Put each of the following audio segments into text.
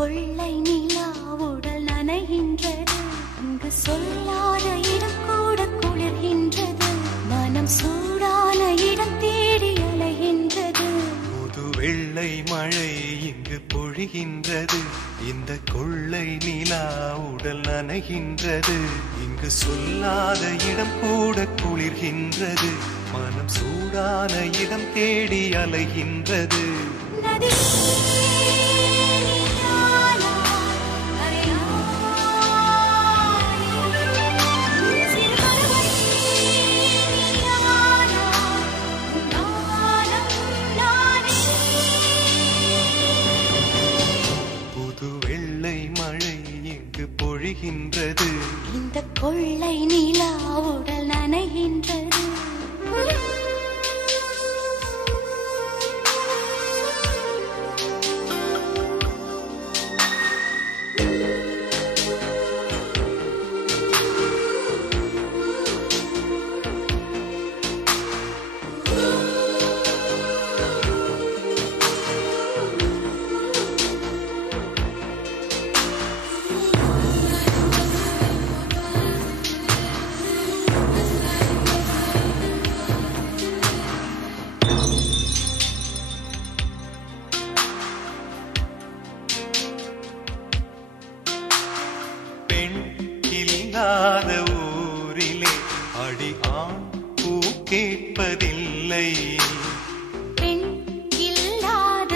கொள்ளை நிலா உடல் நனைகின்றது, இங்கு சொல்லாத இடம் கூட குளிர்கின்றது, மனம் சூடான இடம் தேடி அலைகின்றது. புது வெள்ளை மழை இங்கு பொழிகின்றது, இந்த கொள்ளை நிலா உடல் நனைகின்றது, இங்கு சொல்லாத இடம் கூட குளிர்கின்றது, மனம் சூடான இடம் தேடி அலைகின்றது. பொழிகின்றது, இந்த கொள்ளை நிலா உடல் நனைகின்றது. இல்லாத ஊரிலே அடி ஆண் பூ கேட்பதில்லை, பெண் இல்லாத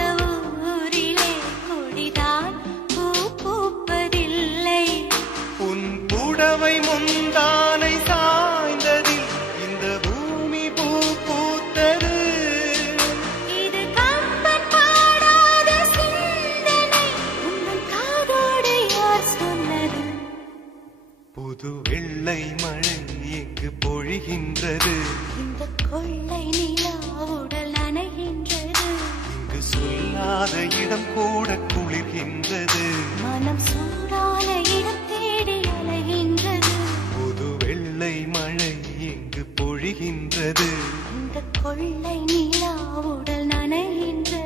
ஊரிலே கொடிதான் பூ பூப்பதில்லை. உன் புடவை முந்தானை சாய்ந்ததில் இந்த பூமி பூ பூத்தது. இது கம்பன் பாடாத சிந்தனை, உன் காதோடு யார் சொன்னது? புது வெள்ளை மழை இங்கு பொழிகின்றது, இந்த கொள்ளை நிலா உடல் நனைகின்றது, இங்கு சொல்லாத இடம் கூட குளிர்கின்றது, மனம் சூடான இடம் தேடி அலைகின்றது. புது வெள்ளை மழை இங்கு பொழிகின்றது, இந்த கொள்ளை நிலா உடல் நனைகின்றது.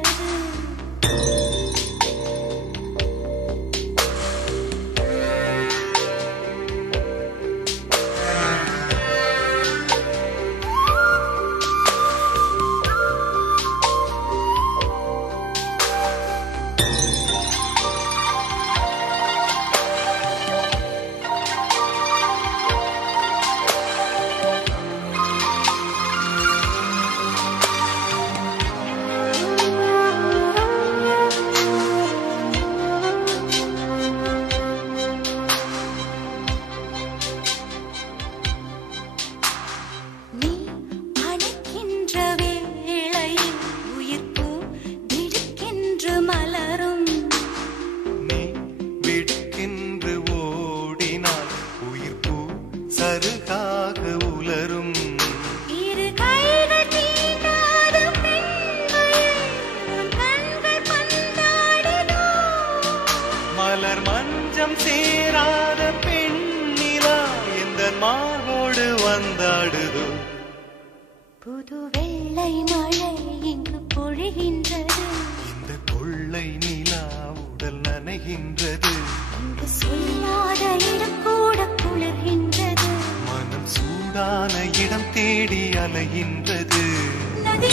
சருகாக உலரும் இரு கைகள் தீண்டாத பெண்கள், கண்கள் பந்தாடினோ. மலர் மஞ்சம் சேராத பெண்ணிலா எந்த மார்போடு வந்தாடுதோ. புது வெள்ளை மழை இங்கு பொழிகின்றது, இந்த கொள்ளை நிலா உடல் நனைகின்றது, இங்கு சொல்லாத இடம் கூட குளிர்கின்றது, மனம் சூடான இடம் தேடி அலைகின்றது. நதி